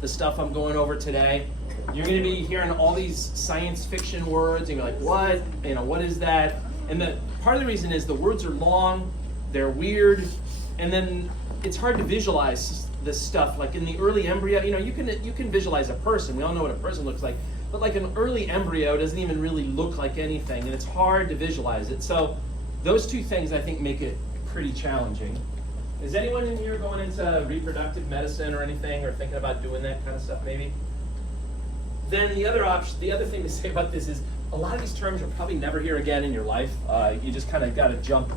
the stuff I'm going over today. You're going to be hearing all these science fiction words, and you're like, what? What is that? And part of the reason is the words are long, they're weird, and then it's hard to visualize this stuff. Like in the early embryo, you can visualize a person. We all know what a person looks like. But like an early embryo doesn't even really look like anything, and it's hard to visualize it. So those two things, I think, make it pretty challenging. Is anyone in here going into reproductive medicine or anything, or thinking about doing that kind of stuff maybe? Then the other thing to say about this is a lot of these terms you'll probably never hear again in your life. You just kind of got to jump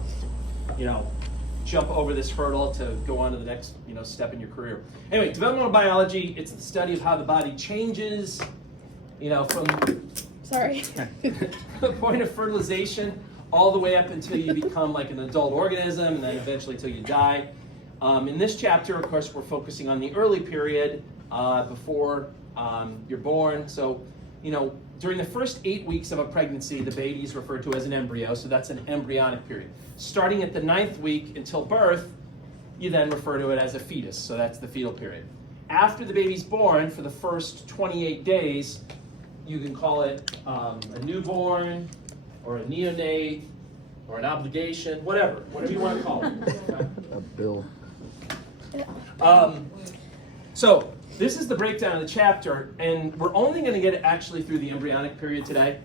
over this hurdle to go on to the next step in your career. Anyway, developmental biology, it's the study of how the body changes, from the point of fertilization all the way up until you become like an adult organism, and then eventually until you die. In this chapter, of course, we're focusing on the early period before you're born. So, during the first 8 weeks of a pregnancy, the baby is referred to as an embryo, so that's an embryonic period. Starting at the 9th week until birth, you then refer to it as a fetus, so that's the fetal period. After the baby's born, for the first 28 days, you can call it a newborn, or a neonate, or an obligation, whatever you want to call it. A bill. So this is the breakdown of the chapter, and we're only going to get actually through the embryonic period today,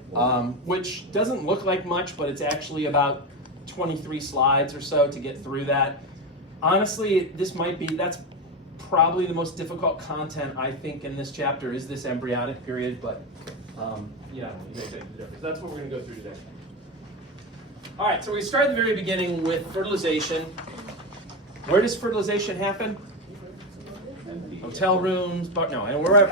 which doesn't look like much, but it's actually about 23 slides or so to get through that. Honestly, that's probably the most difficult content, I think, in this chapter is this embryonic period, but that's what we're going to go through today. All right, so we start at the very beginning with fertilization. Where does fertilization happen? Hotel rooms, but no, and wherever.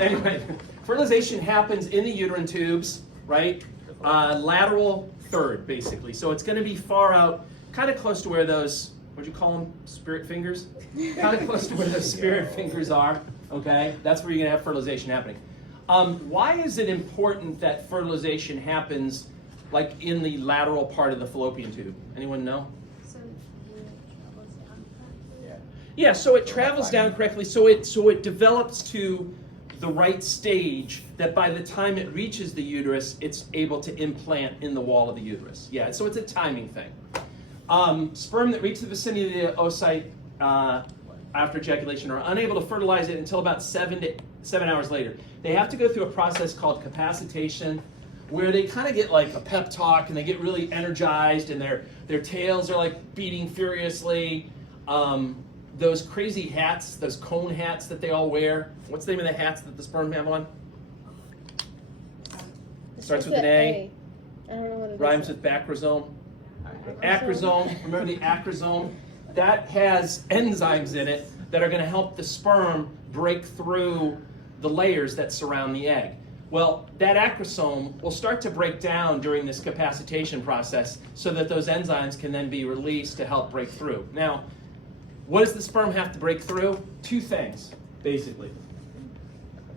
Anyway, fertilization happens in the uterine tubes, right? Lateral third, basically. So it's going to be far out, kind of close to where those, what'd you call them, spirit fingers? Kind of close to where those spirit fingers are, okay? That's where you're going to have fertilization happening. Why is it important that fertilization happens like in the lateral part of the fallopian tube? Anyone know? Yeah, so it travels down correctly, so it develops to the right stage that by the time it reaches the uterus, it's able to implant in the wall of the uterus. Yeah, so it's a timing thing. Sperm that reach the vicinity of the oocyte after ejaculation are unable to fertilize it until about 7 hours later. They have to go through a process called capacitation, where they kind of get like a pep talk and they get really energized and their tails are like beating furiously. Those crazy hats, those cone hats that they all wear. What's the name of the hats that the sperm have on? Starts with an A. I don't know what it is. Rhymes with bacrosome. Acrosome. Remember the acrosome? That has enzymes in it that are going to help the sperm break through the layers that surround the egg. Well, that acrosome will start to break down during this capacitation process so that those enzymes can then be released to help break through. Now, what does the sperm have to break through? Two things, basically.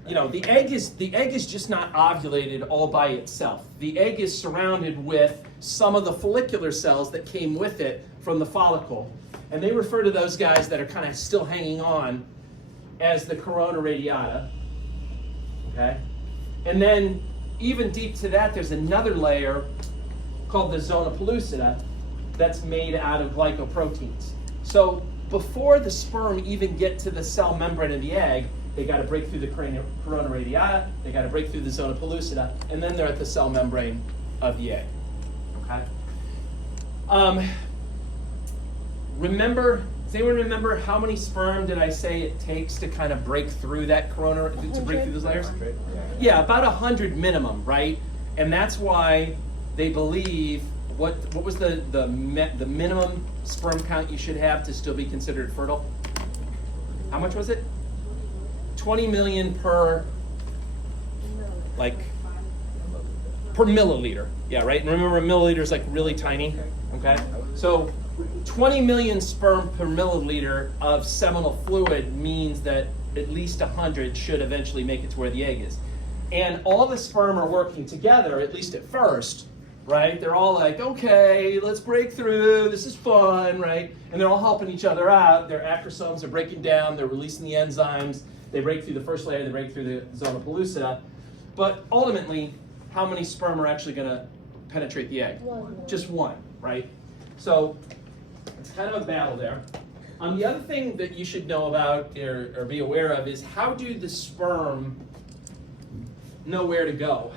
The egg is just not ovulated all by itself. The egg is surrounded with some of the follicular cells that came with it from the follicle. And they refer to those guys that are kind of still hanging on as the corona radiata. Okay? And then even deep to that, there's another layer called the zona pellucida that's made out of glycoproteins. So before the sperm even get to the cell membrane of the egg, they got to break through the corona radiata, they got to break through the zona pellucida, and then they're at the cell membrane of the egg. Okay? Does anyone remember how many sperm did I say it takes to kind of break through that corona, to break through those layers? Yeah, about 100 minimum, right? And that's why they believe, what was the minimum sperm count you should have to still be considered fertile? How much was it? 20 million per milliliter. Yeah, right? And remember, a milliliter is like really tiny, okay? So 20 million sperm per milliliter of seminal fluid means that at least 100 should eventually make it to where the egg is. And all the sperm are working together, at least at first, right? They're all like, okay, let's break through, this is fun, right? And they're all helping each other out. Their acrosomes are breaking down, they're releasing the enzymes, They break through the first layer, they break through the zona pellucida. But ultimately, how many sperm are actually going to penetrate the egg? One. Just one, right? So it's kind of a battle there. The other thing that you should know about or be aware of is how do the sperm know where to go?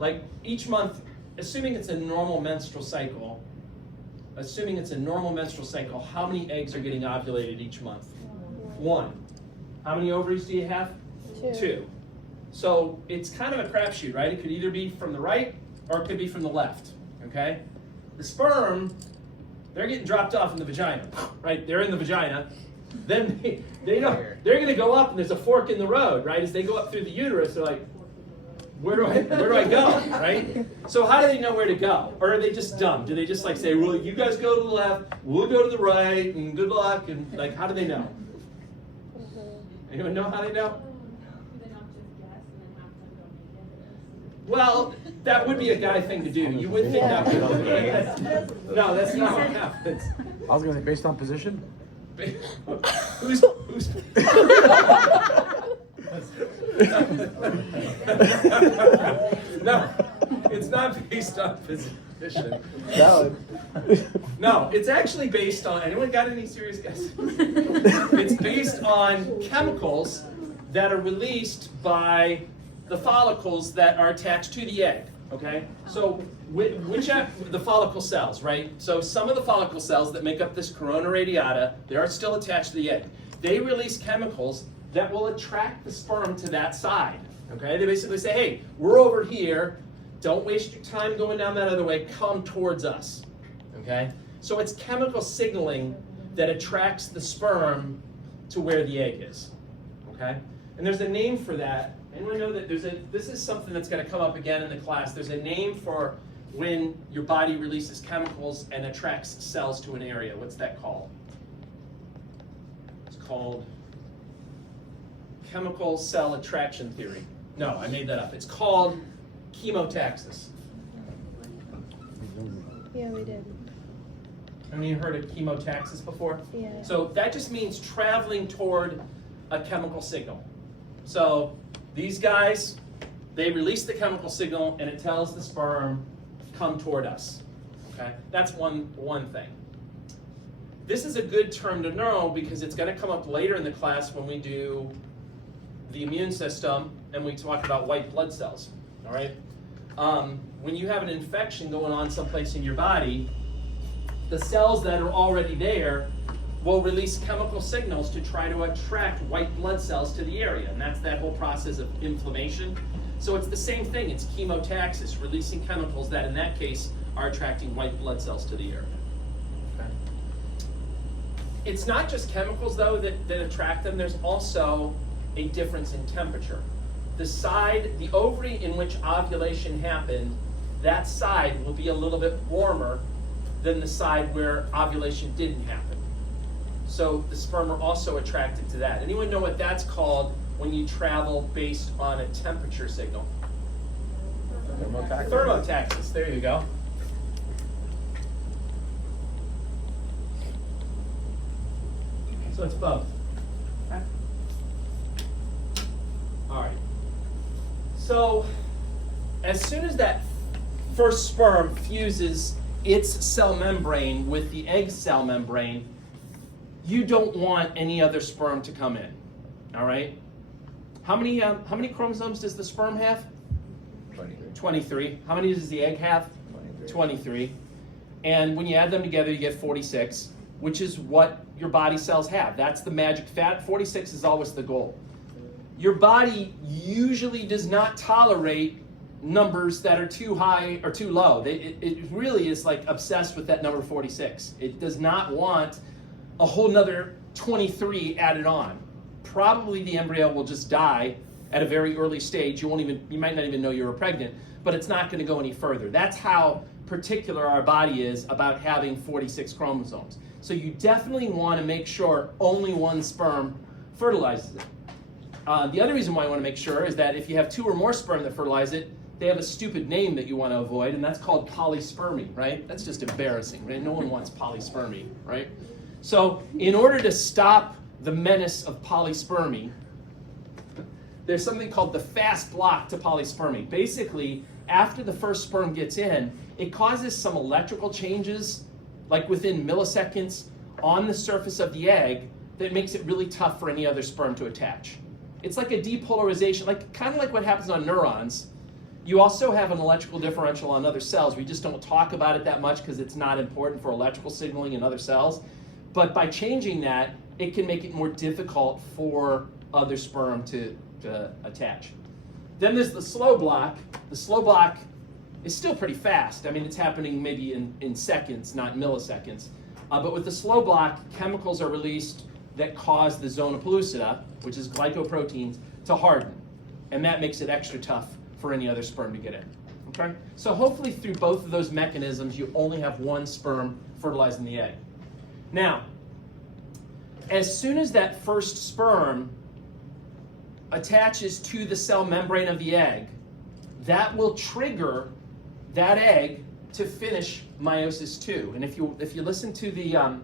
Like each month, assuming it's a normal menstrual cycle, how many eggs are getting ovulated each month? One. How many ovaries do you have? Two. So it's kind of a crapshoot, right? It could either be from the right or it could be from the left, okay? The sperm, they're getting dropped off in the vagina, right? They're in the vagina. Then they know they're going to go up, and there's a fork in the road, right? As they go up through the uterus, they're like, where do I go, right? So how do they know where to go? Or are they just dumb? Do they just like say, well, you guys go to the left, we'll go to the right, and good luck, and like, how do they know? Anyone know how they know? Well, that would be a guy thing to do. You would think that would be. No, that's not what happens. I was going to say based on position. Who's No, it's not based on position. Valid. No, it's actually based on, anyone got any serious guesses? It's based on chemicals that are released by the follicles that are attached to the egg, okay? So the follicle cells, right? So some of the follicle cells that make up this corona radiata, they are still attached to the egg. They release chemicals that will attract the sperm to that side, okay? They basically say, hey, we're over here, don't waste your time going down that other way, come towards us, okay? So it's chemical signaling that attracts the sperm to where the egg is, okay? And there's a name for that. Anyone know that this is something that's going to come up again in the class. There's a name for when your body releases chemicals and attracts cells to an area. What's that called? It's called chemical cell attraction theory. No, I made that up. It's called chemotaxis. Yeah, we did. Have you heard of chemotaxis before? Yeah. So that just means traveling toward a chemical signal. So these guys, they release the chemical signal and it tells the sperm, come toward us. Okay? That's one thing. This is a good term to know because it's going to come up later in the class when we do the immune system and we talk about white blood cells. All right? When you have an infection going on someplace in your body, the cells that are already there will release chemical signals to try to attract white blood cells to the area. And that's that whole process of inflammation. So it's the same thing. It's chemotaxis, releasing chemicals that in that case are attracting white blood cells to the area. Okay. It's not just chemicals though that attract them. There's also a difference in temperature. The ovary in which ovulation happened, that side will be a little bit warmer than the side where ovulation didn't happen. So the sperm are also attracted to that. Anyone know what that's called when you travel based on a temperature signal? Thermotaxis, there you go. So it's both. Okay. All right. So as soon as that first sperm fuses its cell membrane with the egg cell membrane, you don't want any other sperm to come in. All right? How many chromosomes does the sperm have? 23. How many does the egg have? 23. And when you add them together, you get 46, which is what your body cells have. That's the magic fat. 46 is always the goal. Your body usually does not tolerate numbers that are too high or too low. It really is like obsessed with that number 46. It does not want a whole nother 23 added on. Probably the embryo will just die at a very early stage. You might not even know you were pregnant, but it's not going to go any further. That's how particular our body is about having 46 chromosomes. So you definitely want to make sure only one sperm fertilizes it. The other reason why you want to make sure is that if you have two or more sperm that fertilize it, they have a stupid name that you want to avoid, and that's called polyspermy, right? That's just embarrassing, right? No one wants polyspermy, right? So in order to stop the menace of polyspermy, there's something called the fast block to polyspermy. Basically, after the first sperm gets in, it causes some electrical changes, like within milliseconds, on the surface of the egg that makes it really tough for any other sperm to attach. It's like a depolarization, kind of like what happens on neurons. You also have an electrical differential on other cells. We just don't talk about it that much because it's not important for electrical signaling in other cells. But by changing that, it can make it more difficult for other sperm to attach. Then there's the slow block. The slow block is still pretty fast. I mean, it's happening maybe in seconds, not milliseconds. But with the slow block, chemicals are released that cause the zona pellucida, which is glycoproteins, to harden. And that makes it extra tough for any other sperm to get in. Okay? So hopefully through both of those mechanisms, you only have one sperm fertilizing the egg. Now, as soon as that first sperm attaches to the cell membrane of the egg, that will trigger that egg to finish meiosis II. And if you listen to the,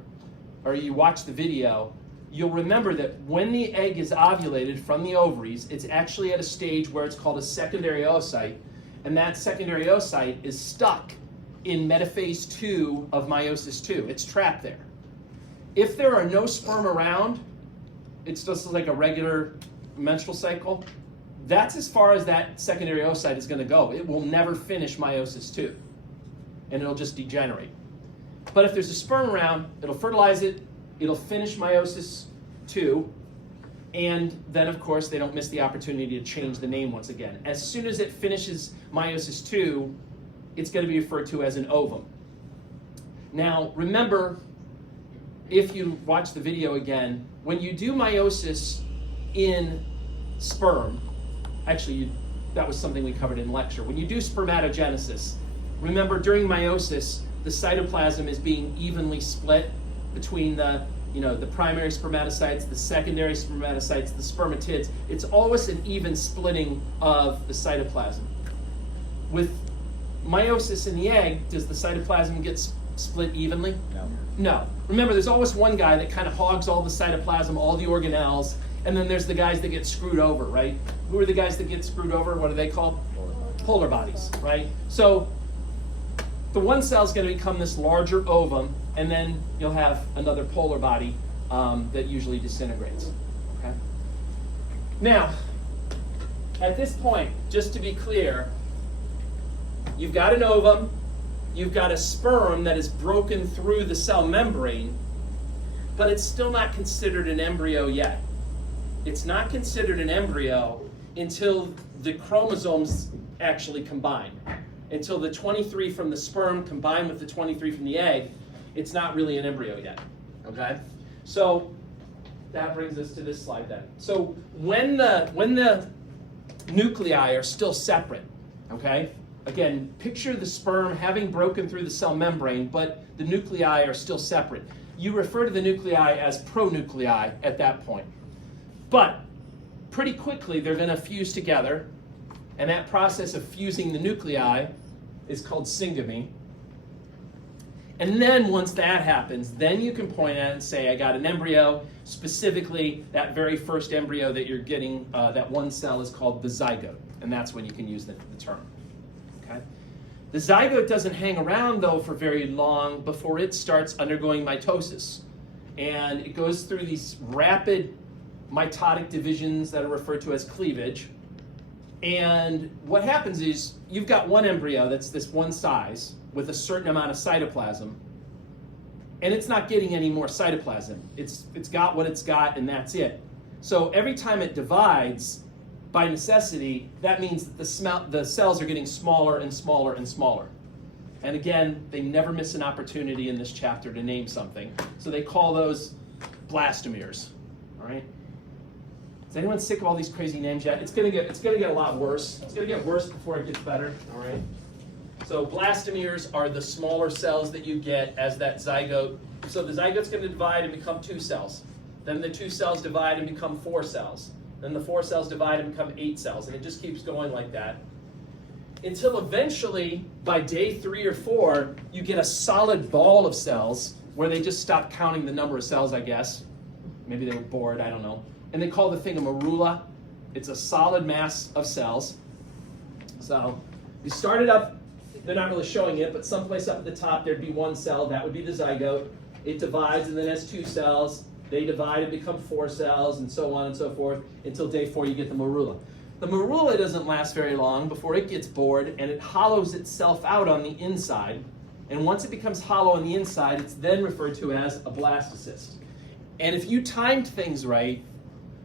or you watch the video, you'll remember that when the egg is ovulated from the ovaries, it's actually at a stage where it's called a secondary oocyte, and that secondary oocyte is stuck in metaphase 2 of meiosis II. It's trapped there. If there are no sperm around, it's just like a regular menstrual cycle, that's as far as that secondary oocyte is going to go. It will never finish meiosis II, and it'll just degenerate. But if there's a sperm around, it'll fertilize it, it'll finish meiosis II, and then of course they don't miss the opportunity to change the name once again. As soon as it finishes meiosis II, it's going to be referred to as an ovum. Now remember, if you watch the video again, when you do meiosis in sperm, actually that was something we covered in lecture. When you do spermatogenesis, remember during meiosis, the cytoplasm is being evenly split between the primary spermatocytes, the secondary spermatocytes, the spermatids. It's always an even splitting of the cytoplasm. With meiosis in the egg, does the cytoplasm get split evenly? No. No. Remember, there's always one guy that kind of hogs all the cytoplasm, all the organelles, and then there's the guys that get screwed over, right? Who are the guys that get screwed over? What are they called? Polar bodies, right? So the one cell is going to become this larger ovum, and then you'll have another polar body that usually disintegrates. Okay? Now, at this point, just to be clear, you've got an ovum, you've got a sperm that is broken through the cell membrane, but it's still not considered an embryo yet. It's not considered an embryo until the chromosomes actually combine. Until the 23 from the sperm combine with the 23 from the egg, it's not really an embryo yet. Okay? So that brings us to this slide then. So when the nuclei are still separate, okay? Again, picture the sperm having broken through the cell membrane, but the nuclei are still separate. You refer to the nuclei as pronuclei at that point. But pretty quickly, they're going to fuse together, and that process of fusing the nuclei is called syngamy. And then once that happens, then you can point at it and say, I got an embryo. Specifically, that very first embryo that you're getting, that one cell is called the zygote, and that's when you can use the term. Okay? The zygote doesn't hang around, though, for very long before it starts undergoing mitosis. And it goes through these rapid mitotic divisions that are referred to as cleavage. And what happens is you've got one embryo that's this one size with a certain amount of cytoplasm, and it's not getting any more cytoplasm. It's got what it's got, and that's it. So every time it divides, by necessity, that means that the cells are getting smaller and smaller and smaller. And again, they never miss an opportunity in this chapter to name something. So they call those blastomeres. All right? Is anyone sick of all these crazy names yet? It's gonna get a lot worse. It's gonna get worse before it gets better. All right. So blastomeres are the smaller cells that you get as that zygote. So the zygote's going to divide and become 2 cells. Then the 2 cells divide and become 4 cells. Then the 4 cells divide and become 8 cells, and it just keeps going like that. Until eventually, by day 3 or 4, you get a solid ball of cells where they just stop counting the number of cells, I guess. Maybe they were bored, I don't know. And they call the thing a morula. It's a solid mass of cells. So you start it up, they're not really showing it, but someplace up at the top there'd be one cell, that would be the zygote. It divides and then has 2 cells. They divide and become 4 cells and so on and so forth until day 4 you get the morula. The morula doesn't last very long before it gets bored and it hollows itself out on the inside. And once it becomes hollow on the inside, it's then referred to as a blastocyst. And if you timed things right,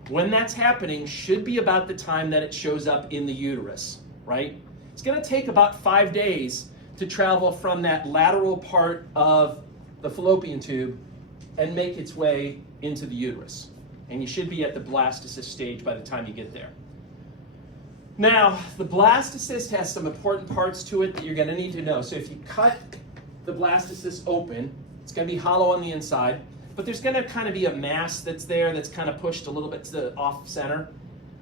when that's happening should be about the time that it shows up in the uterus, right? It's going to take about 5 days to travel from that lateral part of the fallopian tube and make its way into the uterus. And you should be at the blastocyst stage by the time you get there. Now, the blastocyst has some important parts to it that you're going to need to know. So if you cut the blastocyst open, it's going to be hollow on the inside, but there's going to kind of be a mass that's there that's kind of pushed a little bit to the off center.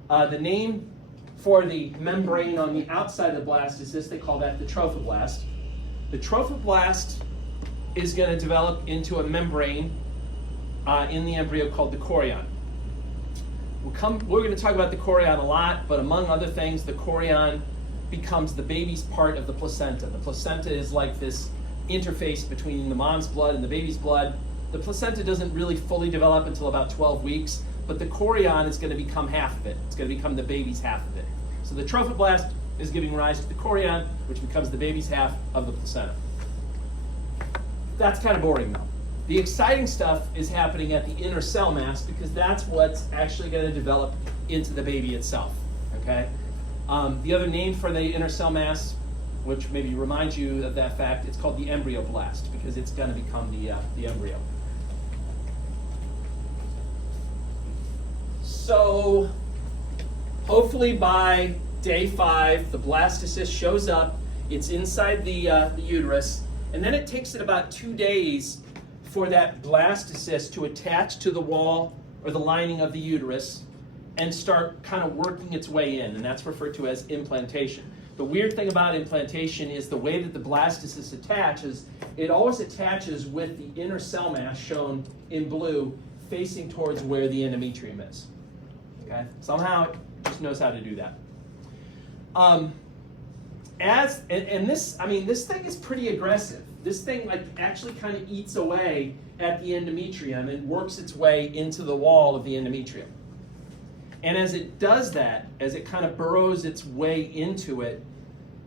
The name for the membrane on the outside of the blastocyst, they call that the trophoblast. The trophoblast is going to develop into a membrane in the embryo called the chorion. We're going to talk about the chorion a lot, but among other things, the chorion becomes the baby's part of the placenta. The placenta is like this interface between the mom's blood and the baby's blood. The placenta doesn't really fully develop until about 12 weeks, but the chorion is going to become half of it. It's going to become the baby's half of it. So the trophoblast is giving rise to the chorion, which becomes the baby's half of the placenta. That's kind of boring though. The exciting stuff is happening at the inner cell mass because that's what's actually going to develop into the baby itself, okay? The other name for the inner cell mass, which maybe reminds you of that fact, it's called the embryoblast because it's going to become the embryo. So hopefully by day 5, the blastocyst shows up, it's inside the uterus, and then it takes it about 2 days for that blastocyst to attach to the wall or the lining of the uterus and start kind of working its way in, and that's referred to as implantation. The weird thing about implantation is the way that the blastocyst attaches, it always attaches with the inner cell mass shown in blue facing towards where the endometrium is. Okay? Somehow it just knows how to do that. This thing is pretty aggressive. This thing actually kind of eats away at the endometrium and works its way into the wall of the endometrium. And as it does that, as it kind of burrows its way into it,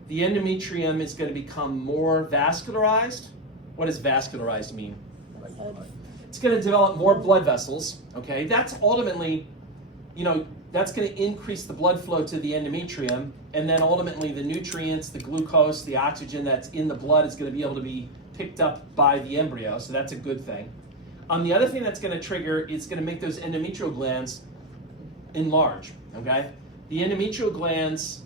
the endometrium is going to become more vascularized. What does vascularized mean? It's going to develop more blood vessels, okay? That's ultimately, that's going to increase the blood flow to the endometrium, and then ultimately the nutrients, the glucose, the oxygen that's in the blood is going to be able to be picked up by the embryo, so that's a good thing. The other thing that's going to trigger is going to make those endometrial glands enlarge, okay? The endometrial glands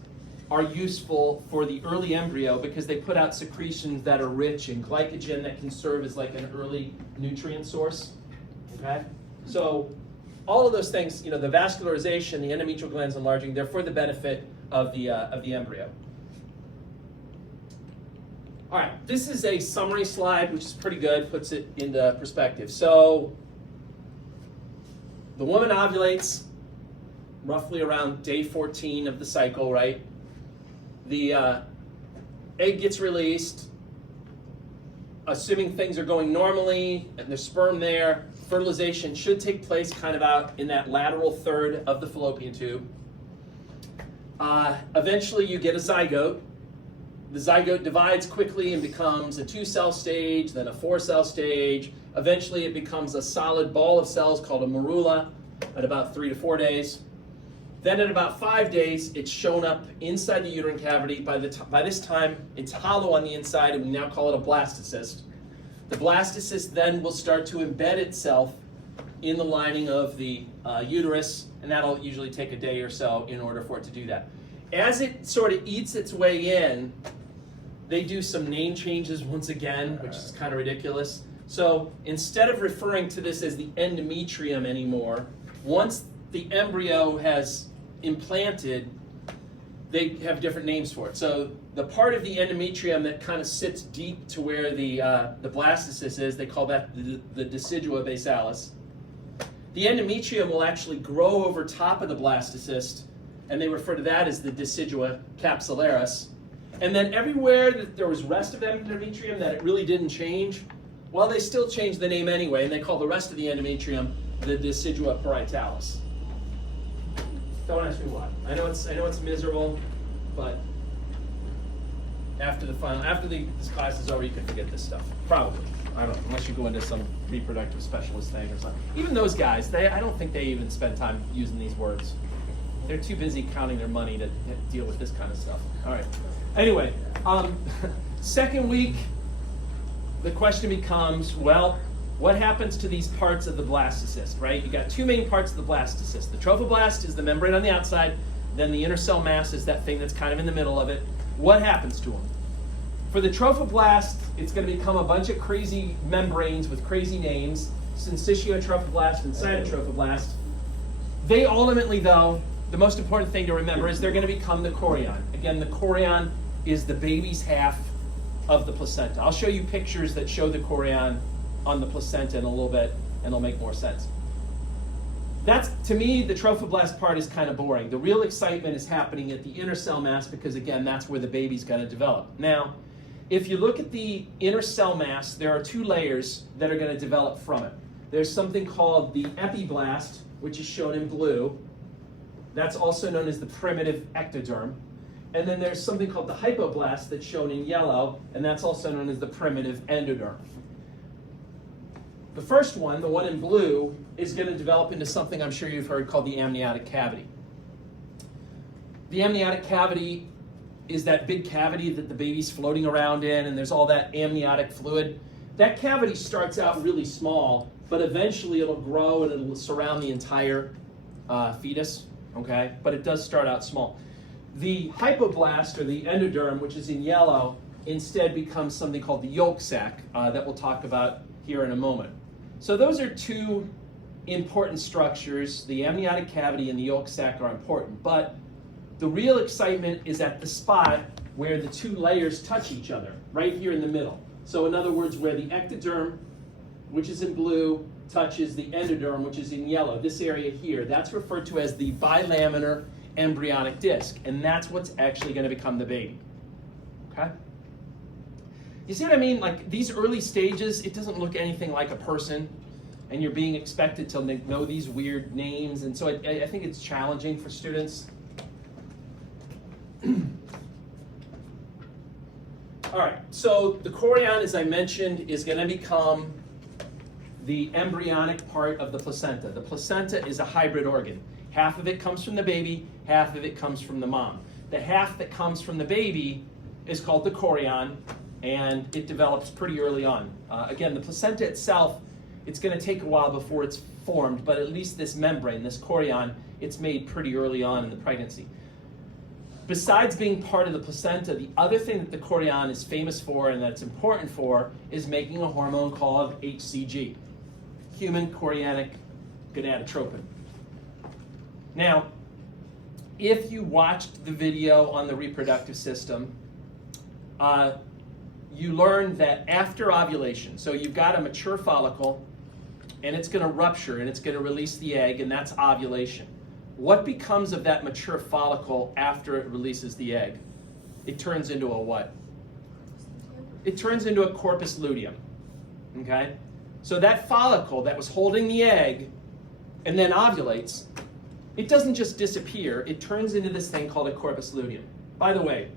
are useful for the early embryo because they put out secretions that are rich in glycogen that can serve as like an early nutrient source, okay? So all of those things, the vascularization, the endometrial glands enlarging, they're for the benefit of the embryo. All right, this is a summary slide, which is pretty good, puts it into perspective. So the woman ovulates roughly around day 14 of the cycle, right? The egg gets released, assuming things are going normally and there's sperm there. Fertilization should take place kind of out in that lateral third of the fallopian tube. Eventually you get a zygote. The zygote divides quickly and becomes a 2-cell stage, then a 4-cell stage. Eventually it becomes a solid ball of cells called a morula at about 3 to 4 days. Then at about 5 days, it's shown up inside the uterine cavity. By this time, it's hollow on the inside, and we now call it a blastocyst. The blastocyst then will start to embed itself in the lining of the uterus, and that'll usually take a day or so in order for it to do that. As it sort of eats its way in, they do some name changes once again, which is kind of ridiculous. So instead of referring to this as the endometrium anymore, once the embryo has implanted, they have different names for it. So the part of the endometrium that kind of sits deep to where the blastocyst is, they call that the decidua basalis. The endometrium will actually grow over top of the blastocyst and they refer to that as the decidua capsularis. And then everywhere that there was rest of endometrium that it really didn't change, well, they still changed the name anyway, and they call the rest of the endometrium the decidua parietalis. Don't ask me why. I know it's miserable, but after this class is over, you can forget this stuff. Probably. I don't know, unless you go into some reproductive specialist thing or something. Even those guys, I don't think they even spend time using these words. They're too busy counting their money to deal with this kind of stuff. All right. Anyway, second week, the question becomes, well, what happens to these parts of the blastocyst, right? You got two main parts of the blastocyst. The trophoblast is the membrane on the outside, then the inner cell mass is that thing that's kind of in the middle of it. What happens to them? For the trophoblast, it's going to become a bunch of crazy membranes with crazy names, syncytiotrophoblast and cytotrophoblast. They ultimately, though, the most important thing to remember is they're going to become the chorion. Again, the chorion is the baby's half of the placenta. I'll show you pictures that show the chorion on the placenta in a little bit, and it'll make more sense. That's, to me, the trophoblast part is kind of boring. The real excitement is happening at the inner cell mass because, again, that's where the baby's going to develop. Now, if you look at the inner cell mass, there are two layers that are going to develop from it. There's something called the epiblast, which is shown in blue. That's also known as the primitive ectoderm. And then there's something called the hypoblast that's shown in yellow, and that's also known as the primitive endoderm. The first one, the one in blue, is going to develop into something I'm sure you've heard called the amniotic cavity. The amniotic cavity is that big cavity that the baby's floating around in, and there's all that amniotic fluid. That cavity starts out really small, but eventually it'll grow and it'll surround the entire fetus, okay? But it does start out small. The hypoblast, or the endoderm, which is in yellow, instead becomes something called the yolk sac that we'll talk about here in a moment. So those are two important structures. The amniotic cavity and the yolk sac are important, but the real excitement is at the spot where the two layers touch each other, right here in the middle. So in other words, where the ectoderm, which is in blue, touches the endoderm, which is in yellow, this area here, that's referred to as the bilaminar embryonic disc, and that's what's actually going to become the baby, okay? You see what I mean? Like, these early stages, it doesn't look anything like a person, and you're being expected to know these weird names, and so I think it's challenging for students. All right, so the chorion, as I mentioned, is going to become the embryonic part of the placenta. The placenta is a hybrid organ. Half of it comes from the baby, half of it comes from the mom. The half that comes from the baby is called the chorion, and it develops pretty early on. Again, the placenta itself, it's going to take a while before it's formed, but at least this membrane, this chorion, it's made pretty early on in the pregnancy. Besides being part of the placenta, the other thing that the chorion is famous for and that's important for is making a hormone called HCG, human chorionic gonadotropin. Now, if you watched the video on the reproductive system, you learned that after ovulation, so you've got a mature follicle, and it's going to rupture, and it's going to release the egg, and that's ovulation. What becomes of that mature follicle after it releases the egg? It turns into a what? It turns into a corpus luteum, okay? So that follicle that was holding the egg and then ovulates, it doesn't just disappear, it turns into this thing called a corpus luteum. By the way,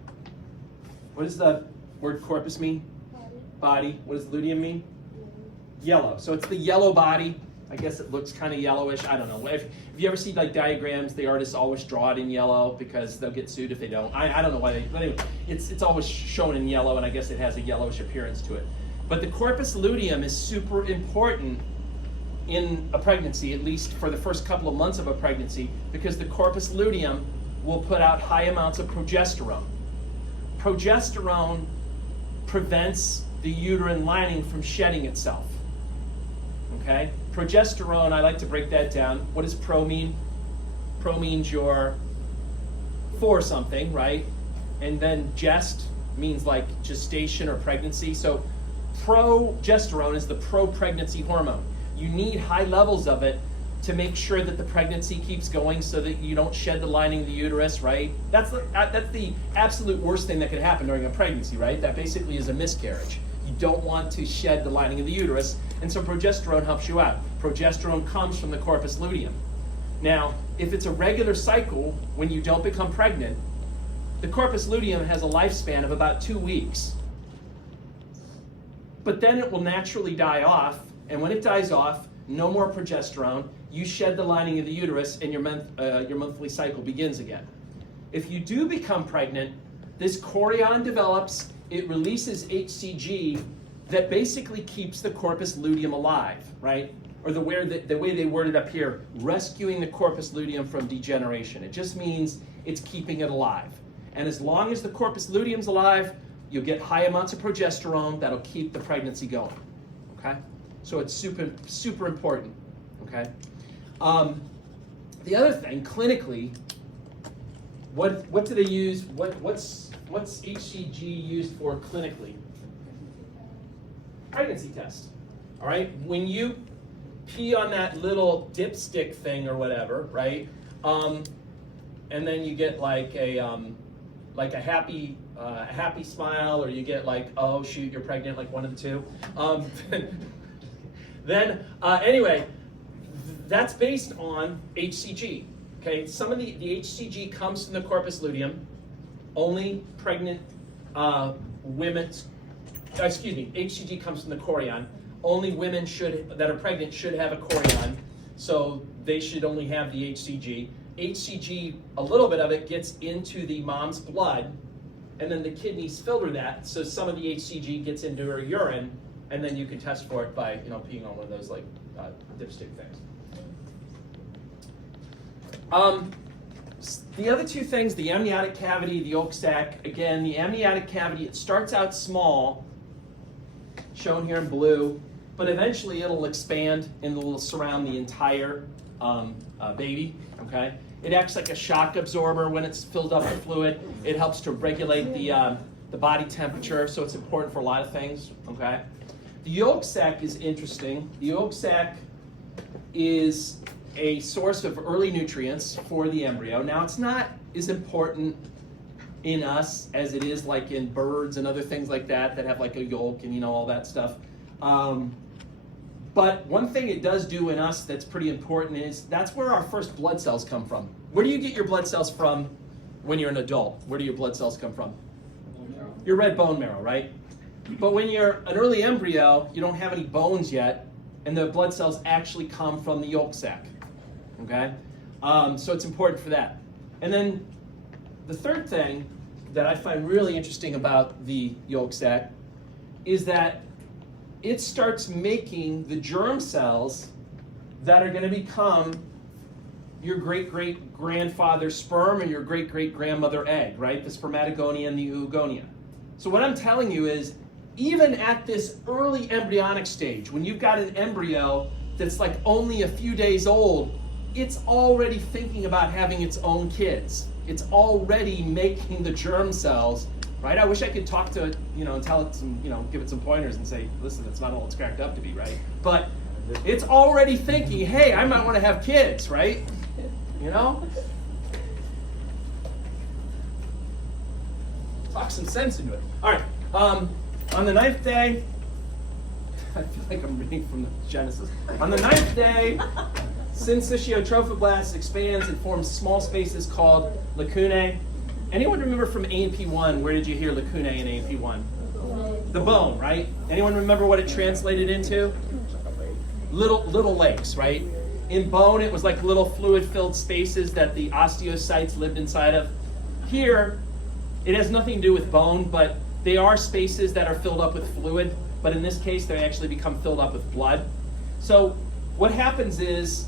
what does the word corpus mean? Body. What does luteum mean? Yellow. So it's the yellow body. I guess it looks kind of yellowish. I don't know. If you ever see like diagrams, the artists always draw it in yellow because they'll get sued if they don't. I don't know why but anyway, it's always shown in yellow, and I guess it has a yellowish appearance to it. But the corpus luteum is super important in a pregnancy, at least for the first couple of months of a pregnancy, because the corpus luteum will put out high amounts of progesterone. Progesterone prevents the uterine lining from shedding itself. Okay? Progesterone, I like to break that down. What does pro mean? Pro means you're for something, right? And then gest means like gestation or pregnancy. So progesterone is the pro-pregnancy hormone. You need high levels of it to make sure that the pregnancy keeps going so that you don't shed the lining of the uterus, right? That's the absolute worst thing that could happen during a pregnancy, right? That basically is a miscarriage. You don't want to shed the lining of the uterus, and so progesterone helps you out. Progesterone comes from the corpus luteum. Now, if it's a regular cycle, when you don't become pregnant, the corpus luteum has a lifespan of about 2 weeks. But then it will naturally die off, and when it dies off, no more progesterone, you shed the lining of the uterus, and your monthly cycle begins again. If you do become pregnant, this chorion develops, it releases HCG that basically keeps the corpus luteum alive, right? Or the way they word it up here, rescuing the corpus luteum from degeneration. It just means it's keeping it alive. And as long as the corpus luteum's alive, you'll get high amounts of progesterone that'll keep the pregnancy going, okay? So it's super, super important, okay? The other thing, clinically, what do they use, what's HCG used for clinically? Pregnancy test, all right? When you pee on that little dipstick thing or whatever, right? And then you get like a happy smile, or you get like, oh shoot, you're pregnant, like one of the two. Anyway, that's based on HCG. Okay, some of the HCG comes from the corpus luteum. Only pregnant women, HCG comes from the chorion. Only women that are pregnant should have a chorion, so they should only have the HCG. HCG, a little bit of it gets into the mom's blood, and then the kidneys filter that, so some of the HCG gets into her urine, and then you can test for it by peeing on one of those like dipstick things. The other two things, the amniotic cavity, the yolk sac. Again, the amniotic cavity, it starts out small, shown here in blue, but eventually it'll expand and it will surround the entire baby, okay? It acts like a shock absorber when it's filled up with fluid. It helps to regulate the body temperature, so it's important for a lot of things, okay? The yolk sac is interesting. The yolk sac is a source of early nutrients for the embryo. Now, it's not as important in us as it is like in birds and other things like that have like a yolk and all that stuff. But one thing it does do in us that's pretty important is that's where our first blood cells come from. Where do you get your blood cells from when you're an adult? Where do your blood cells come from? Your red bone marrow, right? But when you're an early embryo, you don't have any bones yet, and the blood cells actually come from the yolk sac, okay? So it's important for that. And then the third thing that I find really interesting about the yolk sac is that it starts making the germ cells that are going to become your great-great-grandfather's sperm and your great-great-grandmother egg, right? The spermatogonia and the oogonia. So what I'm telling you is, even at this early embryonic stage, when you've got an embryo that's like only a few days old, it's already thinking about having its own kids. It's already making the germ cells, right? I wish I could talk to it, and tell it some, give it some pointers and say, listen, it's not all it's cracked up to be, right? But it's already thinking, hey, I might want to have kids, right? Talk some sense into it. All right, on the 9th day, I feel like I'm reading from the Genesis. On the 9th day, syncytial trophoblast expands and forms small spaces called lacunae. Anyone remember from A&P 1, where did you hear lacunae in A&P 1? The bone, right? Anyone remember what it translated into? Little lakes, right? In bone, it was like little fluid-filled spaces that the osteocytes lived inside of. Here, it has nothing to do with bone, but they are spaces that are filled up with fluid, but in this case, they actually become filled up with blood. So what happens is,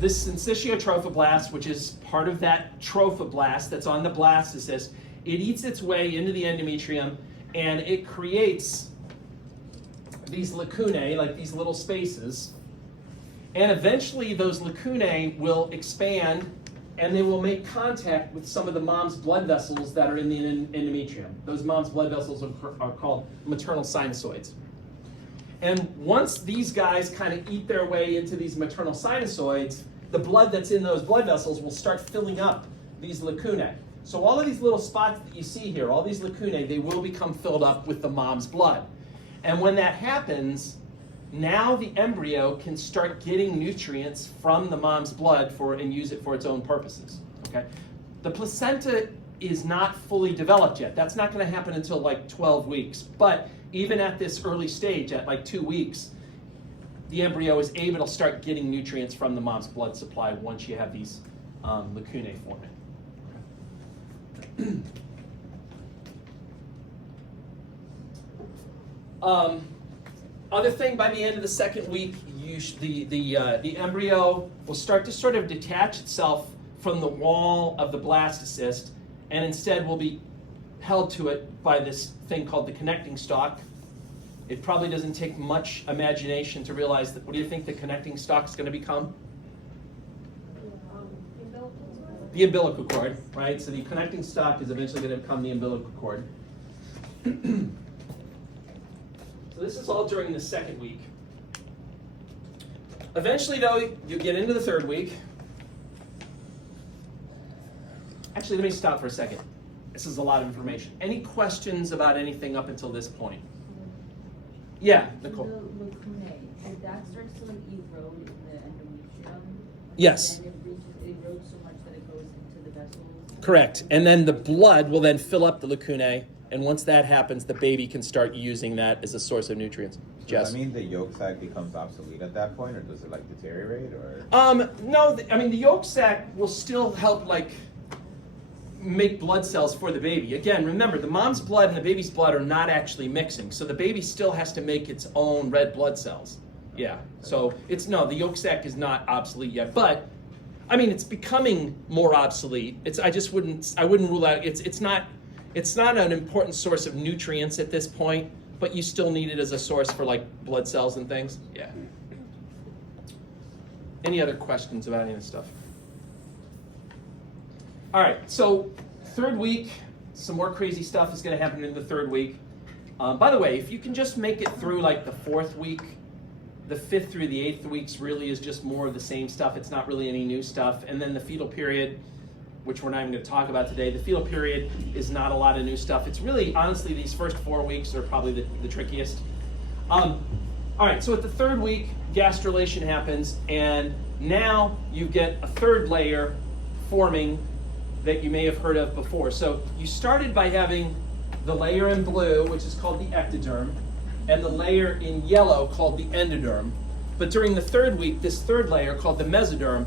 this syncytial trophoblast, which is part of that trophoblast that's on the blastocyst, it eats its way into the endometrium, and it creates these lacunae, like these little spaces, and eventually those lacunae will expand and they will make contact with some of the mom's blood vessels that are in the endometrium. Those mom's blood vessels are called maternal sinusoids. And once these guys kind of eat their way into these maternal sinusoids, the blood that's in those blood vessels will start filling up these lacunae. So all of these little spots that you see here, all these lacunae, they will become filled up with the mom's blood. And when that happens, now the embryo can start getting nutrients from the mom's blood and use it for its own purposes. Okay? The placenta is not fully developed yet. That's not going to happen until like 12 weeks. But even at this early stage, at like 2 weeks, the embryo is able to start getting nutrients from the mom's blood supply once you have these lacunae forming. Other thing, by the end of the second week, the embryo will start to sort of detach itself from the wall of the blastocyst, and instead will be held to it by this thing called the connecting stalk. It probably doesn't take much imagination to realize that. What do you think the connecting stalk is going to become? The umbilical cord, right? So the connecting stalk is eventually going to become the umbilical cord. So this is all during the second week. Eventually, though, you get into the third week. Actually, let me stop for a second. This is a lot of information. Any questions about anything up until this point? Yeah, Nicole. The lacunae, if that starts to like erode in the endometrium, Yes. then it erodes so much that it goes into the vessels. Correct. And then the blood will then fill up the lacunae, and once that happens, the baby can start using that as a source of nutrients. Jess? Does that mean the yolk sac becomes obsolete at that point, or does it like deteriorate, or? No, I mean the yolk sac will still help like make blood cells for the baby. Again, remember, the mom's blood and the baby's blood are not actually mixing, so the baby still has to make its own red blood cells. Yeah, so the yolk sac is not obsolete yet, but I mean it's becoming more obsolete. I wouldn't rule out it's not an important source of nutrients at this point, but you still need it as a source for like blood cells and things. Yeah. Any other questions about any of this stuff? All right, so third week, some more crazy stuff is going to happen in the third week. By the way, if you can just make it through like the fourth week, the 5th through the 8th weeks really is just more of the same stuff. It's not really any new stuff. And then the fetal period, which we're not even going to talk about today, the fetal period is not a lot of new stuff. It's really, honestly, these first 4 weeks are probably the trickiest. All right, so at the third week, gastrulation happens, and now you get a third layer forming that you may have heard of before. So you started by having the layer in blue, which is called the ectoderm, and the layer in yellow called the endoderm. But during the third week, this third layer called the mesoderm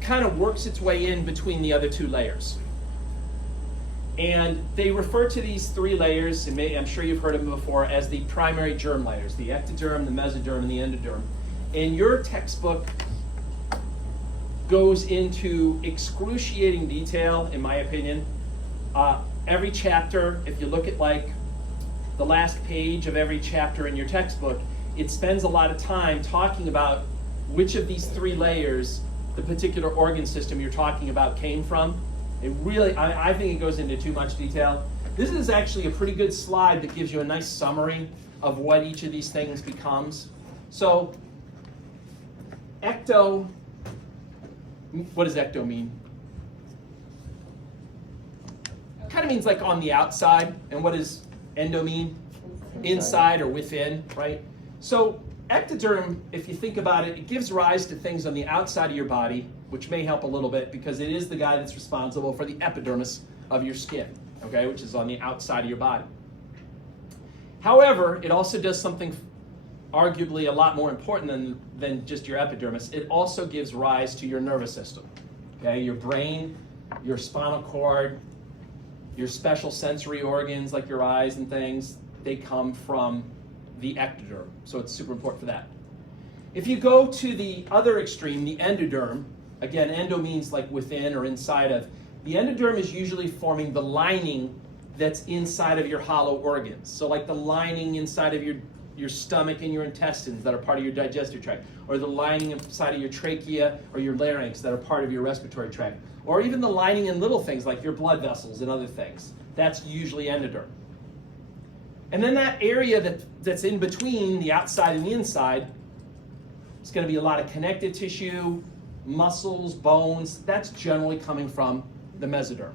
kind of works its way in between the other 2 layers. And they refer to these 3 layers, and I'm sure you've heard of them before, as the primary germ layers, the ectoderm, the mesoderm, and the endoderm. And your textbook goes into excruciating detail, in my opinion. Every chapter, if you look at like the last page of every chapter in your textbook, it spends a lot of time talking about which of these 3 layers the particular organ system you're talking about came from. It really, I think it goes into too much detail. This is actually a pretty good slide that gives you a nice summary of what each of these things becomes. So, ecto, what does ecto mean? Kind of means like on the outside, and what does endo mean? Inside or within, right? So ectoderm, if you think about it, it gives rise to things on the outside of your body, which may help a little bit because it is the guy that's responsible for the epidermis of your skin, okay, which is on the outside of your body. However, it also does something arguably a lot more important than just your epidermis. It also gives rise to your nervous system, okay, your brain, your spinal cord, your special sensory organs like your eyes and things, they come from the ectoderm, so it's super important for that. If you go to the other extreme, the endoderm, again, endo means like within or inside of, the endoderm is usually forming the lining that's inside of your hollow organs. So like the lining inside of your stomach and your intestines that are part of your digestive tract, or the lining inside of your trachea or your larynx that are part of your respiratory tract, or even the lining in little things like your blood vessels and other things. That's usually endoderm. And then that area that's in between the outside and the inside, it's going to be a lot of connective tissue, muscles, bones. That's generally coming from the mesoderm.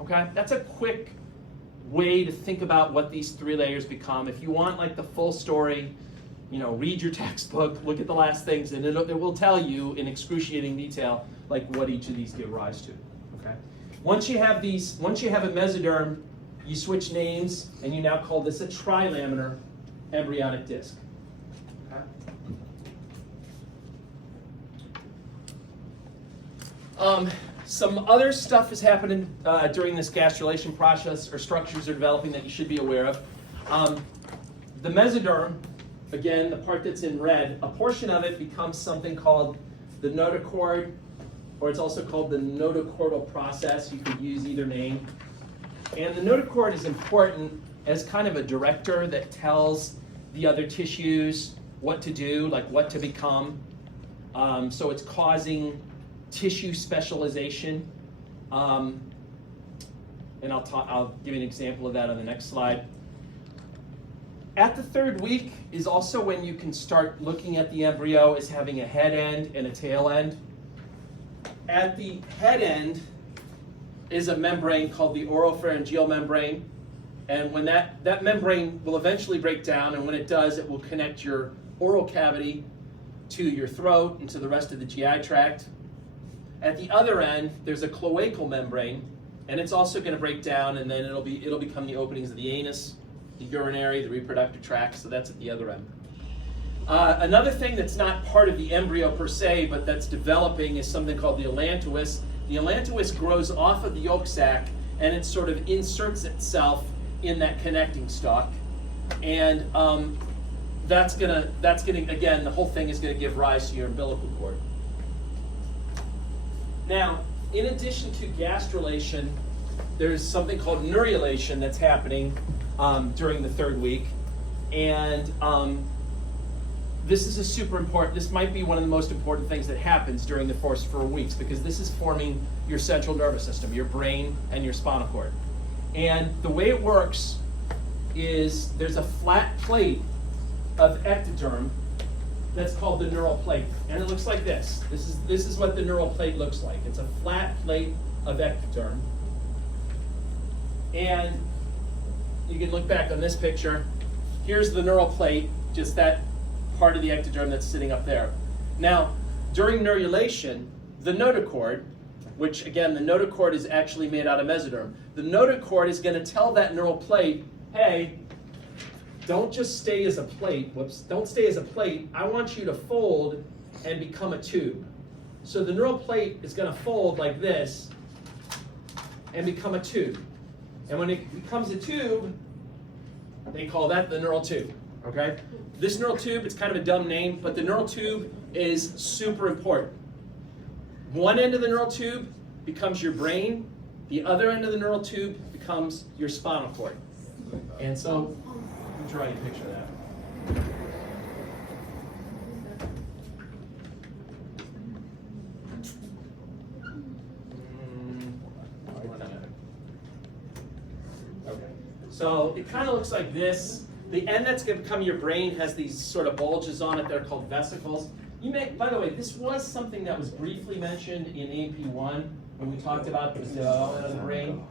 Okay? That's a quick way to think about what these 3 layers become. If you want like the full story, read your textbook, look at the last things, and it will tell you in excruciating detail like what each of these give rise to. Okay? Once you have a mesoderm, you switch names, and you now call this a trilaminar embryonic disc. Okay? Some other stuff is happening during this gastrulation process, or structures are developing that you should be aware of. The mesoderm, again, the part that's in red, a portion of it becomes something called the notochord, or it's also called the notochordal process. You could use either name. And the notochord is important as kind of a director that tells the other tissues what to do, like what to become. So it's causing tissue specialization. And I'll give you an example of that on the next slide. At the 3rd week is also when you can start looking at the embryo as having a head end and a tail end. At the head end is a membrane called the oropharyngeal membrane. And when that membrane will eventually break down, and when it does, it will connect your oral cavity to your throat and to the rest of the GI tract. At the other end, there's a cloacal membrane, and it's also going to break down, and then it'll become the openings of the anus, the urinary, the reproductive tract, so that's at the other end. Another thing that's not part of the embryo per se, but that's developing, is something called the allantois. The allantois grows off of the yolk sac, and it sort of inserts itself in that connecting stalk. And that's gonna, again, the whole thing is gonna give rise to your umbilical cord. Now, in addition to gastrulation, there's something called neurulation that's happening during the 3rd week. And this is this might be one of the most important things that happens during the first 4 weeks, because this is forming your central nervous system, your brain and your spinal cord. And the way it works is there's a flat plate of ectoderm that's called the neural plate, and it looks like this. This is what the neural plate looks like. It's a flat plate of ectoderm. And you can look back on this picture. Here's the neural plate, just that part of the ectoderm that's sitting up there. Now, during neurulation, the notochord, which again, the notochord is actually made out of mesoderm, the notochord is going to tell that neural plate, hey, don't just stay as a plate, don't stay as a plate, I want you to fold and become a tube. So the neural plate is going to fold like this and become a tube. And when it becomes a tube, they call that the neural tube, okay? This neural tube, it's kind of a dumb name, but the neural tube is super important. One end of the neural tube becomes your brain, the other end of the neural tube becomes your spinal cord. And so, let me draw you a picture of that. Okay. So it kind of looks like this. The end that's going to become your brain has these sort of bulges on it that are called vesicles. You may, by the way, this was something that was briefly mentioned in AP1 when we talked about the development of the brain.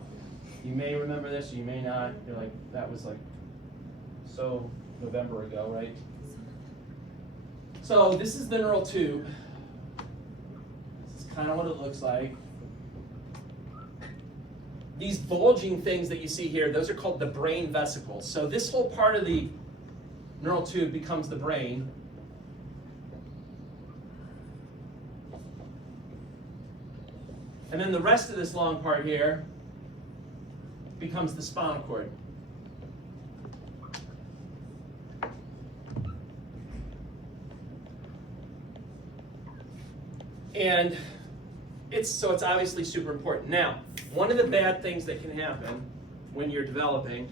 You may remember this, or you may not. You're like, that was like so November ago, right? So this is the neural tube. This is kind of what it looks like. These bulging things that you see here, those are called the brain vesicles. So this whole part of the neural tube becomes the brain. And then the rest of this long part here becomes the spinal cord. And it's obviously super important. Now, one of the bad things that can happen when you're developing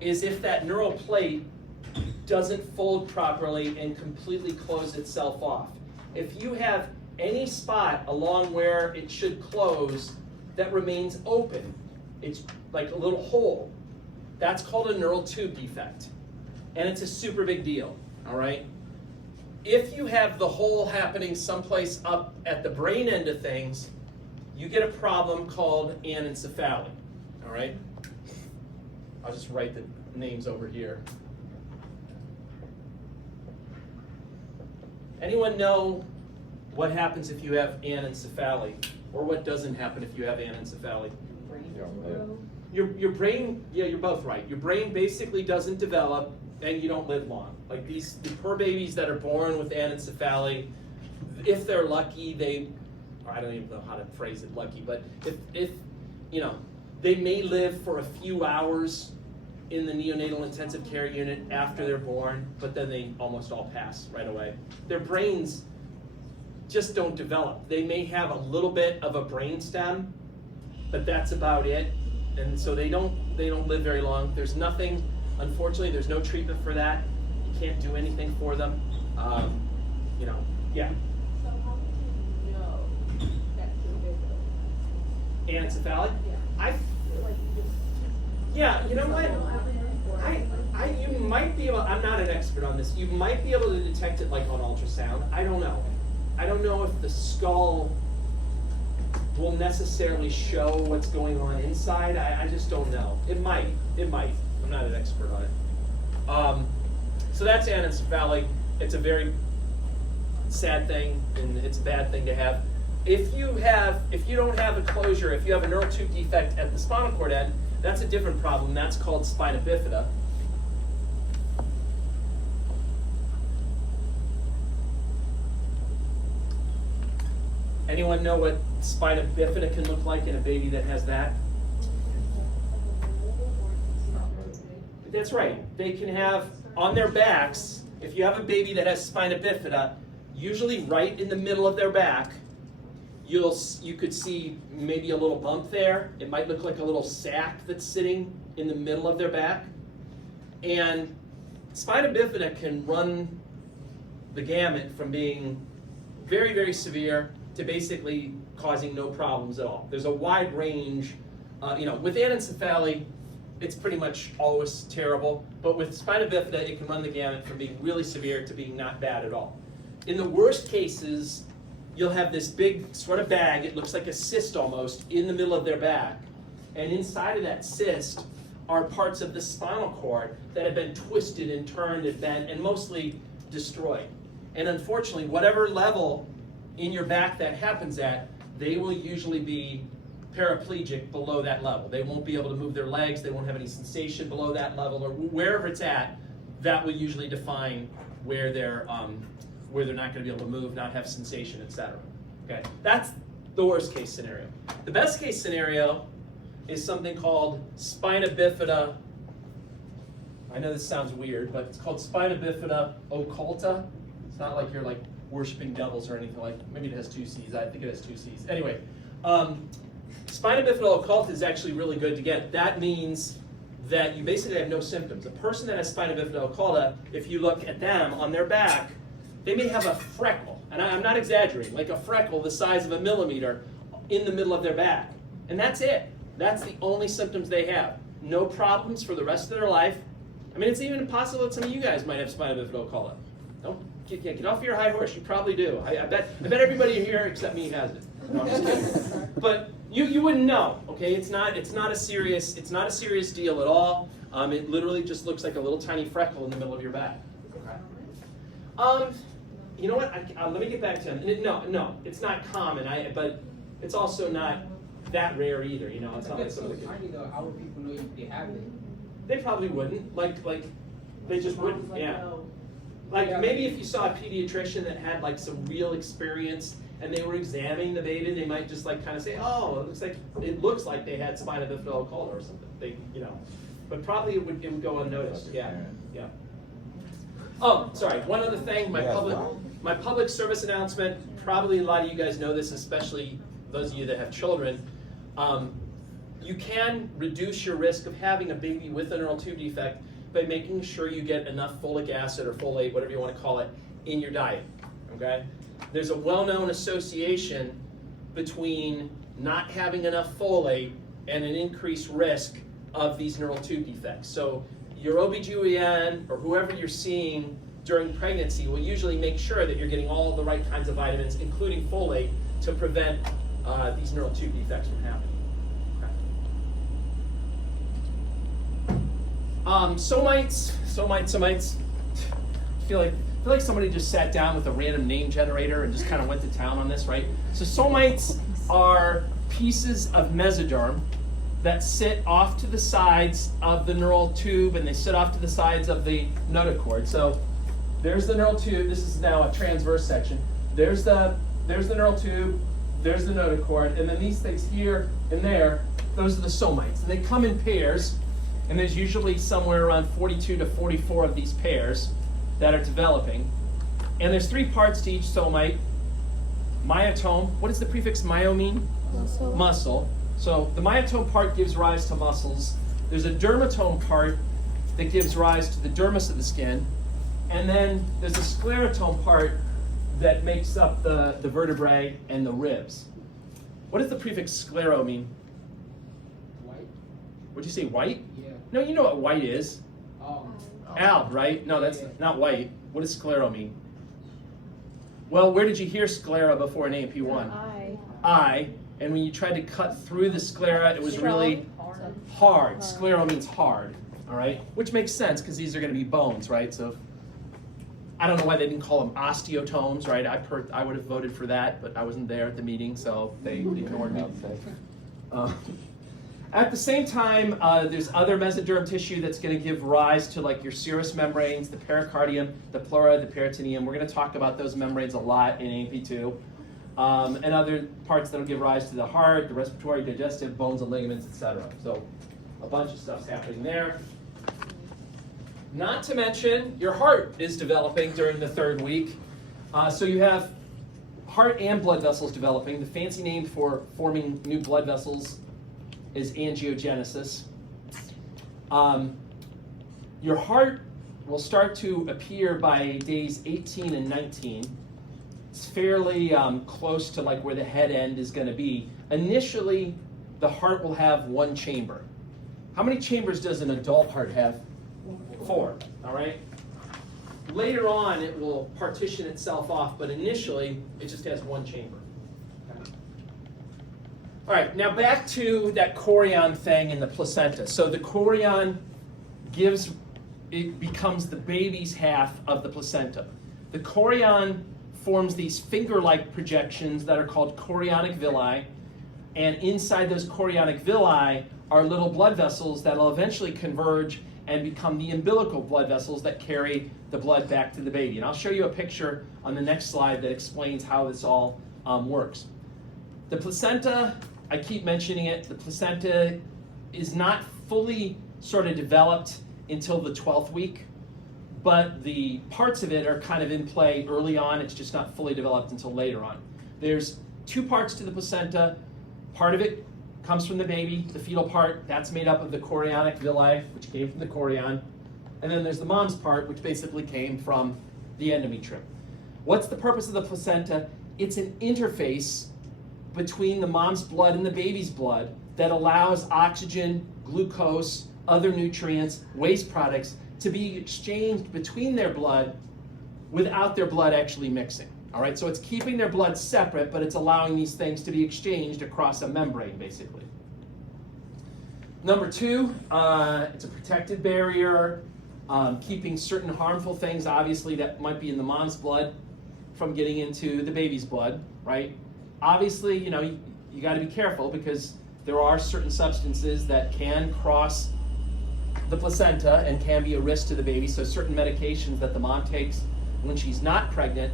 is if that neural plate doesn't fold properly and completely close itself off. If you have any spot along where it should close that remains open, it's like a little hole, That's called a neural tube defect. And it's a super big deal, all right? If you have the hole happening someplace up at the brain end of things, you get a problem called anencephaly, all right? I'll just write the names over here. Anyone know what happens if you have anencephaly? Or what doesn't happen if you have anencephaly? Your brain, yeah, you're both right. Your brain basically doesn't develop and you don't live long. Like the poor babies that are born with anencephaly, if they're lucky, I don't even know how to phrase it lucky, but if you know, they may live for a few hours in the neonatal intensive care unit after they're born, but then they almost all pass right away. Their brains just don't develop. They may have a little bit of a brain stem, but that's about it. And so they don't live very long. There's nothing, unfortunately, there's no treatment for that. You can't do anything for them. You know, yeah. So how do you know that you're big? Anencephaly? Yeah. Yeah, you know what? You might be able, I'm not an expert on this, you might be able to detect it like on ultrasound. I don't know. I don't know if the skull will necessarily show what's going on inside. I just don't know. It might. I'm not an expert on it. So that's anencephaly. It's a very sad thing, and it's a bad thing to have. If you don't have a closure, if you have a neural tube defect at the spinal cord end, that's a different problem. That's called spina bifida. Anyone know what spina bifida can look like in a baby that has that? That's right. They can have on their backs, if you have a baby that has spina bifida, usually right in the middle of their back, you could see maybe a little bump there. It might look like a little sac that's sitting in the middle of their back. And spina bifida can run the gamut from being very, very severe to basically causing no problems at all. There's a wide range. With anencephaly, it's pretty much always terrible. But with spina bifida, it can run the gamut from being really severe to being not bad at all. In the worst cases, you'll have this big sort of bag, it looks like a cyst almost, in the middle of their back. And inside of that cyst are parts of the spinal cord that have been twisted and turned and bent and mostly destroyed. And unfortunately, whatever level in your back that happens at, they will usually be paraplegic below that level. They won't be able to move their legs, they won't have any sensation below that level, or wherever it's at, that will usually define where they're not going to be able to move, not have sensation, etc. Okay, that's the worst case scenario. The best case scenario is something called spina bifida. I know this sounds weird, but it's called spina bifida occulta. It's not like you're like worshiping devils or anything like. Maybe it has two C's. I think it has two C's. Anyway, spina bifida occulta is actually really good to get. That means that you basically have no symptoms. A person that has spina bifida occulta, if you look at them on their back, they may have a freckle, and I'm not exaggerating, like a freckle the size of a millimeter in the middle of their back. And that's it. That's the only symptoms they have. No problems for the rest of their life. I mean, it's even possible that some of you guys might have spina bifida occulta. Don't get off your high horse. You probably do. I bet everybody here except me has it. No, I'm just kidding. But you wouldn't know. Okay, it's not a serious deal at all. It literally just looks like a little tiny freckle in the middle of your back. You know what? Let me get back to him. No, it's not common. But it's also not that rare either. You know, it's not like some of the kids. How would people know if they have it? They probably wouldn't. Like they just wouldn't. Yeah. Like maybe if you saw a pediatrician that had like some real experience and they were examining the baby, they might just like kind of say, "Oh, it looks like they had spina bifida occulta or something." But probably it would go unnoticed. Yeah. Oh, sorry. One other thing. My public service announcement. Probably a lot of you guys know this, especially those of you that have children. You can reduce your risk of having a baby with a neural tube defect by making sure you get enough folic acid or folate, whatever you want to call it, in your diet. Okay? There's a well-known association between not having enough folate and an increased risk of these neural tube defects. So your OBGYN or whoever you're seeing during pregnancy will usually make sure that you're getting all the right kinds of vitamins, including folate, to prevent these neural tube defects from happening. Somites. I feel like somebody just sat down with a random name generator and just kind of went to town on this, right? So somites are pieces of mesoderm that sit off to the sides of the neural tube, and they sit off to the sides of the notochord. So there's the neural tube. This is now a transverse section. There's the neural tube. There's the notochord, and then these things here and there, those are the somites. And they come in pairs, and there's usually somewhere around 42 to 44 of these pairs that are developing. And there's 3 parts to each somite. Myotome. What does the prefix myo mean? Muscle. Muscle. So the myotome part gives rise to muscles. There's a dermatome part that gives rise to the dermis of the skin. And then there's a sclerotome part that makes up the vertebrae and the ribs. What does the prefix sclero mean? White? Would you say white? Yeah. No, you know what white is. Alb, right? No, that's Yeah. not white. What does sclero mean? Well, where did you hear sclera before in AMP1? Eye. And when you tried to cut through the sclera, it was really hard. Sclero means hard, all right? Which makes sense because these are going to be bones, right? So I don't know why they didn't call them osteotomes, right? I would have voted for that, but I wasn't there at the meeting, so they ignored me. At the same time, there's other mesoderm tissue that's going to give rise to like your serous membranes, the pericardium, the pleura, the peritoneum. We're going to talk about those membranes a lot in AMP2. And other parts that'll give rise to the heart, the respiratory, digestive, bones and ligaments, etc. So a bunch of stuff's happening there. Not to mention, your heart is developing during the 3rd week. So you have heart and blood vessels developing. The fancy name for forming new blood vessels is angiogenesis. Your heart will start to appear by days 18 and 19. It's fairly close to like where the head end is going to be. Initially, the heart will have 1 chamber. How many chambers does an adult heart have? 4, all right? Later on, it will partition itself off, but initially, it just has 1 chamber. Okay. All right, now back to that chorion thing in the placenta. So the chorion becomes the baby's half of the placenta. The chorion forms these finger-like projections that are called chorionic villi, and inside those chorionic villi are little blood vessels that will eventually converge and become the umbilical blood vessels that carry the blood back to the baby. And I'll show you a picture on the next slide that explains how this all works. The placenta, I keep mentioning it, the placenta is not fully sort of developed until the 12th week, but the parts of it are kind of in play early on. It's just not fully developed until later on. There's 2 parts to the placenta. Part of it comes from the baby, the fetal part. That's made up of the chorionic villi, which came from the chorion. And then there's the mom's part, which basically came from the endometrium. What's the purpose of the placenta? It's an interface between the mom's blood and the baby's blood that allows oxygen, glucose, other nutrients, waste products to be exchanged between their blood without their blood actually mixing. All right, so it's keeping their blood separate, but it's allowing these things to be exchanged across a membrane, basically. Number 2, it's a protective barrier, keeping certain harmful things, obviously, that might be in the mom's blood from getting into the baby's blood, right? Obviously, you know, you got to be careful because there are certain substances that can cross the placenta and can be a risk to the baby. So certain medications that the mom takes when she's not pregnant,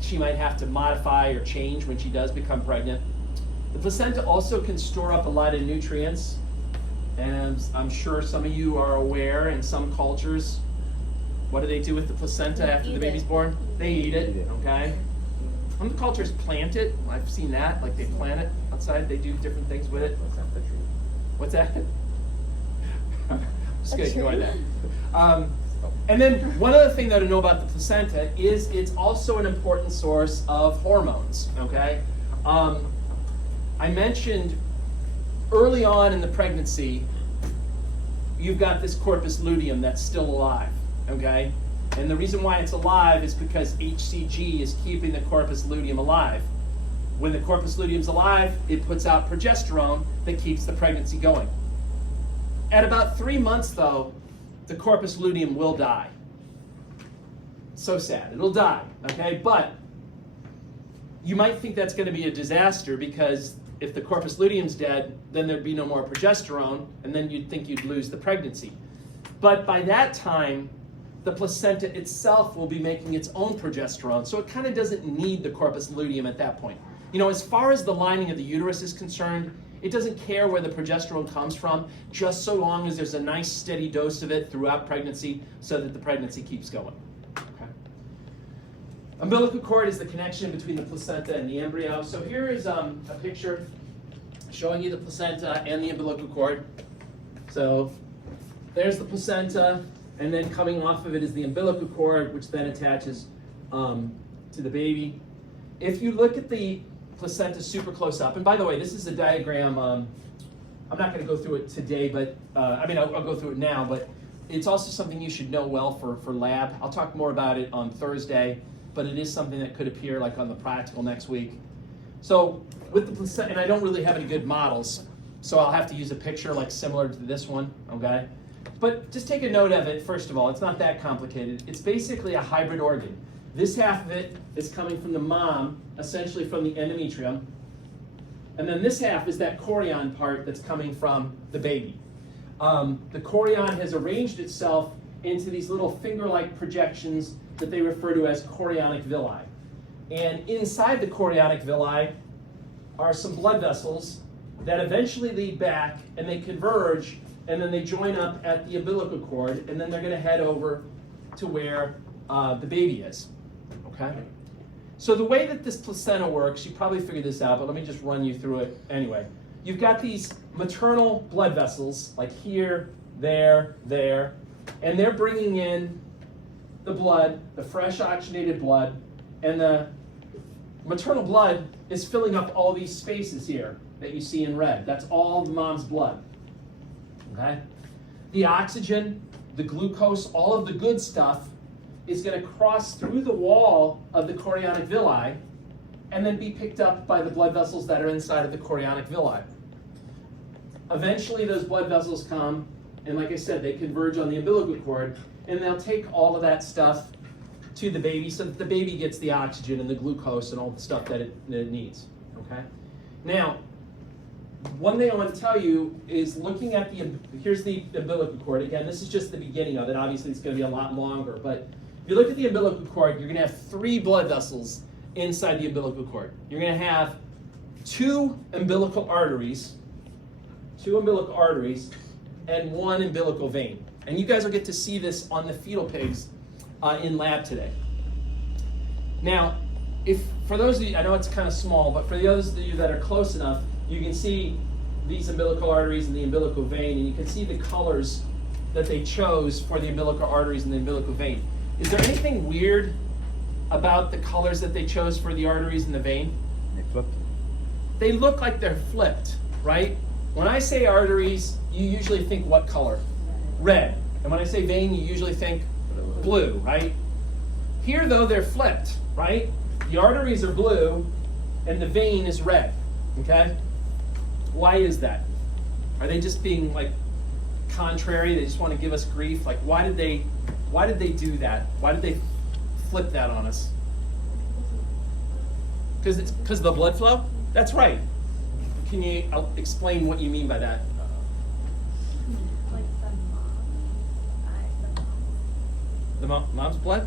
she might have to modify or change when she does become pregnant. The placenta also can store up a lot of nutrients, and I'm sure some of you are aware in some cultures, what do they do with the placenta after the baby's born? They eat it, okay? Some cultures plant it. I've seen that, like they plant it outside, they do different things with it. Placenta tree. What's that? Just gonna ignore that. And then one other thing though to know about the placenta is it's also an important source of hormones, okay? I mentioned early on in the pregnancy, you've got this corpus luteum that's still alive, okay? And the reason why it's alive is because HCG is keeping the corpus luteum alive. When the corpus luteum's alive, it puts out progesterone that keeps the pregnancy going. At about 3 months, though, the corpus luteum will die. So sad, it'll die, okay? But you might think that's going to be a disaster because if the corpus luteum's dead, then there'd be no more progesterone, and then you'd think you'd lose the pregnancy. But by that time, the placenta itself will be making its own progesterone, so it kind of doesn't need the corpus luteum at that point. You know, as far as the lining of the uterus is concerned, it doesn't care where the progesterone comes from, just so long as there's a nice steady dose of it throughout pregnancy so that the pregnancy keeps going. Okay. Umbilical cord is the connection between the placenta and the embryo. So here is a picture showing you the placenta and the umbilical cord. So there's the placenta, and then coming off of it is the umbilical cord, which then attaches to the baby. If you look at the placenta super close up, and by the way, this is a diagram, I'm not going to go through it today, but I'll go through it now, but it's also something you should know well for lab. I'll talk more about it on Thursday, but it is something that could appear like on the practical next week. So with the placenta, and I don't really have any good models, so I'll have to use a picture like similar to this one, okay? But just take a note of it, first of all. It's not that complicated. It's basically a hybrid organ. This half of it is coming from the mom, essentially from the endometrium. And then this half is that chorion part that's coming from the baby. The chorion has arranged itself into these little finger-like projections that they refer to as chorionic villi. And inside the chorionic villi are some blood vessels that eventually lead back and they converge and then they join up at the umbilical cord, and then they're going to head over to where the baby is. Okay? So the way that this placenta works, you probably figured this out, but let me just run you through it anyway. You've got these maternal blood vessels, like here, there, and they're bringing in the blood, the fresh oxygenated blood, and the maternal blood is filling up all these spaces here that you see in red. That's all the mom's blood. Okay? The oxygen, the glucose, all of the good stuff is going to cross through the wall of the chorionic villi and then be picked up by the blood vessels that are inside of the chorionic villi. Eventually those blood vessels come, and like I said, they converge on the umbilical cord, and they'll take all of that stuff to the baby so that the baby gets the oxygen and the glucose and all the stuff that it needs. Okay? Now, one thing I want to tell you is looking at here's the umbilical cord. Again, this is just the beginning of it. Obviously, it's going to be a lot longer. But if you look at the umbilical cord, you're going to have 3 blood vessels inside the umbilical cord. You're going to have 2 umbilical arteries, and 1 umbilical vein. And you guys will get to see this on the fetal pigs in lab today. Now, for those of you, I know it's kind of small, but for those of you that are close enough, you can see these umbilical arteries and the umbilical vein, and you can see the colors that they chose for the umbilical arteries and the umbilical vein. Is there anything weird about the colors that they chose for the arteries and the vein? They flipped. They look like they're flipped, right? When I say arteries, you usually think what color? Red. And when I say vein, you usually think blue, right? Here, though, they're flipped, right? The arteries are blue, and the vein is red, okay? Why is that? Are they just being like contrary? They just want to give us grief? Like, why did they do that? Why did they flip that on us? Because of the blood flow? That's right. Can you explain what you mean by that? Like The mom's blood?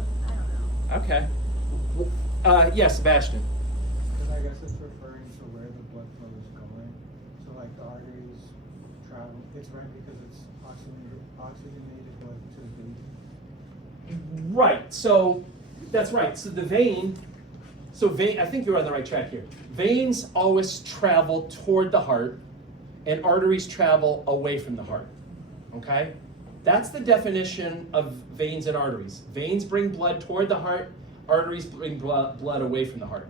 I don't know. Okay. Yeah, Sebastian. Because I guess it's referring to where the blood flow is going. So like the arteries travel, it's red because it's oxygenated blood to the baby. Right, so that's right. So the vein, I think you're on the right track here. Veins always travel toward the heart, and arteries travel away from the heart, okay? That's the definition of veins and arteries. Veins bring blood toward the heart, arteries bring blood away from the heart.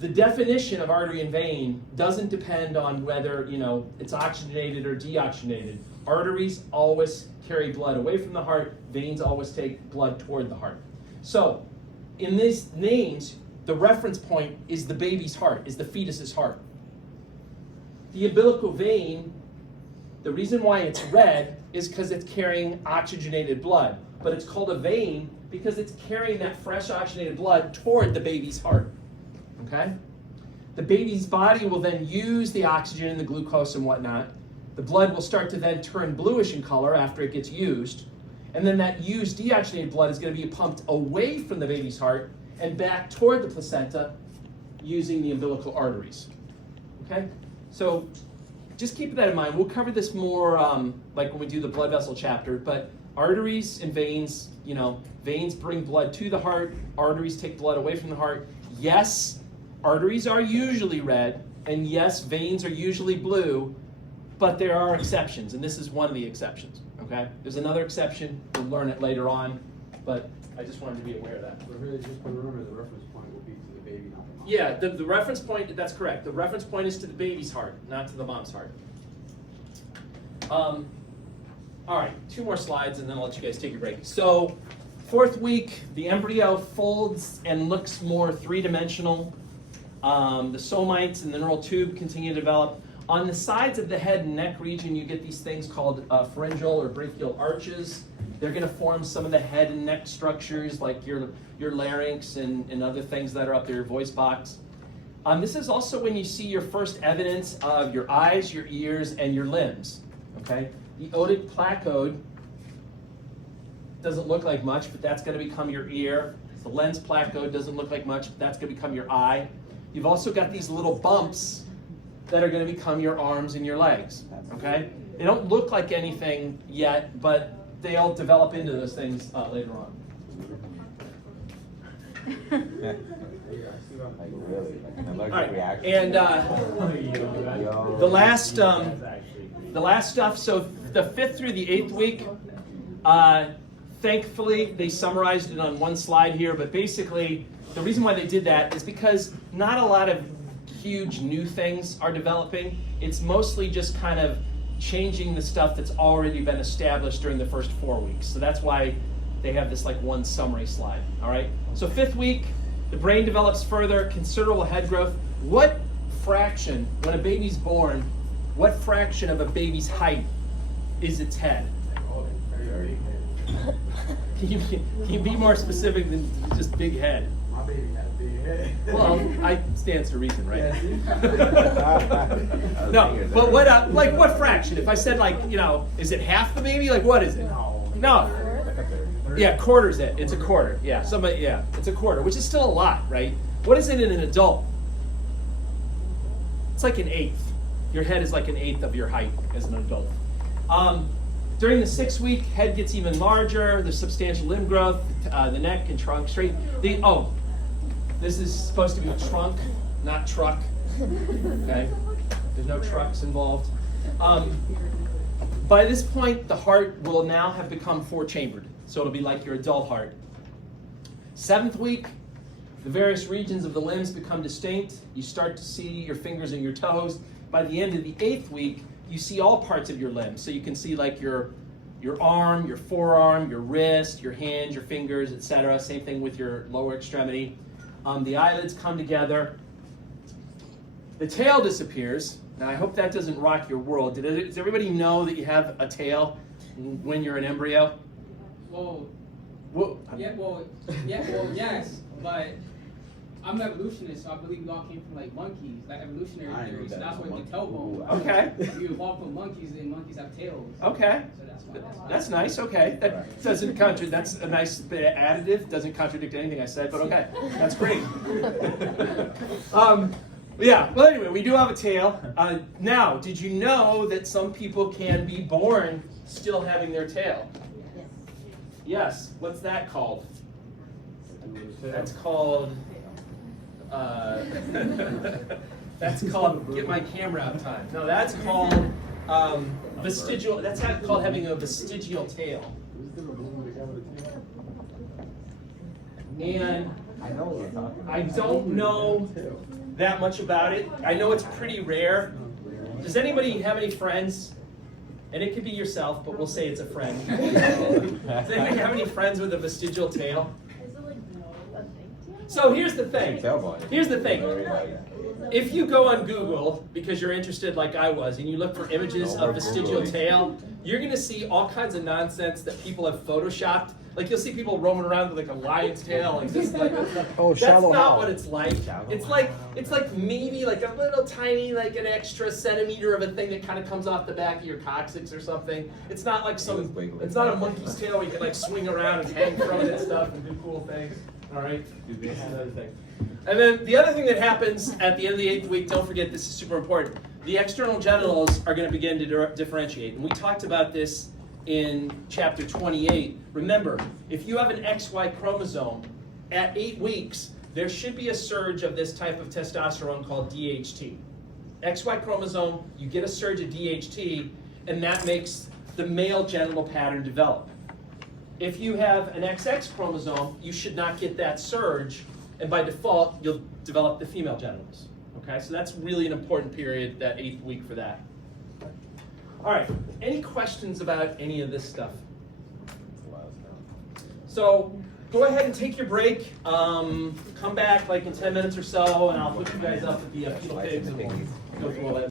the definition of artery and vein doesn't depend on whether, it's oxygenated or deoxygenated. Arteries always carry blood away from the heart. Veins always take blood toward the heart. So, in these names, the reference point is the baby's heart, is the fetus's heart. The umbilical vein, the reason why it's red is because it's carrying oxygenated blood. But it's called a vein because it's carrying that fresh oxygenated blood toward the baby's heart. Okay? The baby's body will then use the oxygen and the glucose and whatnot. The blood will start to then turn bluish in color after it gets used. And then that used deoxygenated blood is going to be pumped away from the baby's heart and back toward the placenta using the umbilical arteries. Okay? So just keep that in mind. We'll cover this more like when we do the blood vessel chapter, but arteries and veins, veins bring blood to the heart, arteries take blood away from the heart. Yes, arteries are usually red, and yes, veins are usually blue, but there are exceptions, and this is one of the exceptions, okay? There's another exception, we'll learn it later on, but I just wanted to be aware of that. But really, just remember the reference point will be to the baby, not the mom. Yeah, the reference point, that's correct. The reference point is to the baby's heart, not to the mom's heart. All right, 2 more slides and then I'll let you guys take your break. So, 4th week, the embryo folds and looks more three-dimensional. The somites and the neural tube continue to develop. On the sides of the head and neck region, you get these things called pharyngeal or brachial arches. They're going to form some of the head and neck structures like your larynx and other things that are up there, your voice box. This is also when you see your first evidence of your eyes, your ears, and your limbs. Okay? The otic placode doesn't look like much, but that's going to become your ear. The lens placode doesn't look like much, but that's going to become your eye. You've also got these little bumps that are going to become your arms and your legs. Okay? They don't look like anything yet, but they'll develop into those things later on. Like really, like an allergic All right, reaction. and Yo. the last stuff. So the 5th through the 8th week, thankfully they summarized it on one slide here. But basically, the reason why they did that is because not a lot of huge new things are developing. It's mostly just kind of changing the stuff that's already been established during the first 4 weeks. So that's why they have this like one summary slide. All right. So 5th week. The brain develops further, considerable head growth. What fraction, when a baby's born, what fraction of a baby's height is its head? Can you be more specific than just big head? My baby had a big head. Well, I stands to reason, right? Yeah, see? No, but what fraction? If I said is it half the baby? Like what is it? No. Yeah, quarter's it. It's a quarter. Yeah, it's a quarter, which is still a lot, right? What is it in an adult? It's like an eighth. Your head is like an eighth of your height as an adult. During the 6th week, head gets even larger. There's substantial limb growth. The neck and trunk straight. This is supposed to be a trunk, not truck. Okay, there's no trucks involved. By this point, the heart will now have become 4-chambered. So it'll be like your adult heart. 7th week, the various regions of the limbs become distinct. You start to see your fingers and your toes. By the end of the 8th week, you see all parts of your limbs. So you can see like your arm, your forearm, your wrist, your hand, your fingers, etc. Same thing with your lower extremity. The eyelids come together. The tail disappears. Now I hope that doesn't rock your world. Does everybody know that you have a tail when you're an embryo? Well, Whoa. yes, but I'm an evolutionist, so I believe we all came from like monkeys, like evolutionary I knew theory. So that that's was why a the tailbone. monkey. Okay. We evolved from monkeys, and monkeys have tails. Okay. So that's why. That's nice. Okay. That doesn't contradict. That's a nice bit of additive. Doesn't contradict anything I said, but okay. That's great. Yeah. Well, anyway, we do have a tail. Now, did you know that some people can be born still having their tail? Yes. What's that called? That's called. That's called. Get my camera out time. No, that's called vestigial. That's called having a vestigial tail. And I know what we're talking about. I don't know that much about it. I know it's pretty rare. Does anybody have any friends? And it could be yourself, but we'll say it's a friend. Does anybody have any friends with a vestigial tail? Is it like a big deal? So here's the thing. Tailbone. Here's the thing. If you go on Google, because you're interested like I was, and you look for images of vestigial tail, you're gonna see all kinds of nonsense that people have photoshopped. Like you'll see people roaming around with like a lion's tail, like this, like Oh, that's shallow not how? what it's like. It's like maybe like a little tiny, like an extra centimeter of a thing that kind of comes off the back of your coccyx or something. It's not like some. It's not a monkey's tail where you can like swing around and hang from it and stuff and do cool things. All right. That's another thing. And then the other thing that happens at the end of the 8th week, don't forget this is super important. The external genitals are going to begin to differentiate, and we talked about this in chapter 28. Remember, if you have an XY chromosome, at 8 weeks, there should be a surge of this type of testosterone called DHT. XY chromosome, you get a surge of DHT, and that makes the male genital pattern develop. If you have an XX chromosome, you should not get that surge, and by default, you'll develop the female genitals. Okay, so that's really an important period, that 8th week for that. All right, any questions about any of this stuff? So go ahead and take your break. Come back like in 10 minutes or so, and I'll put you guys up at the fetal pigs and we'll go through all that.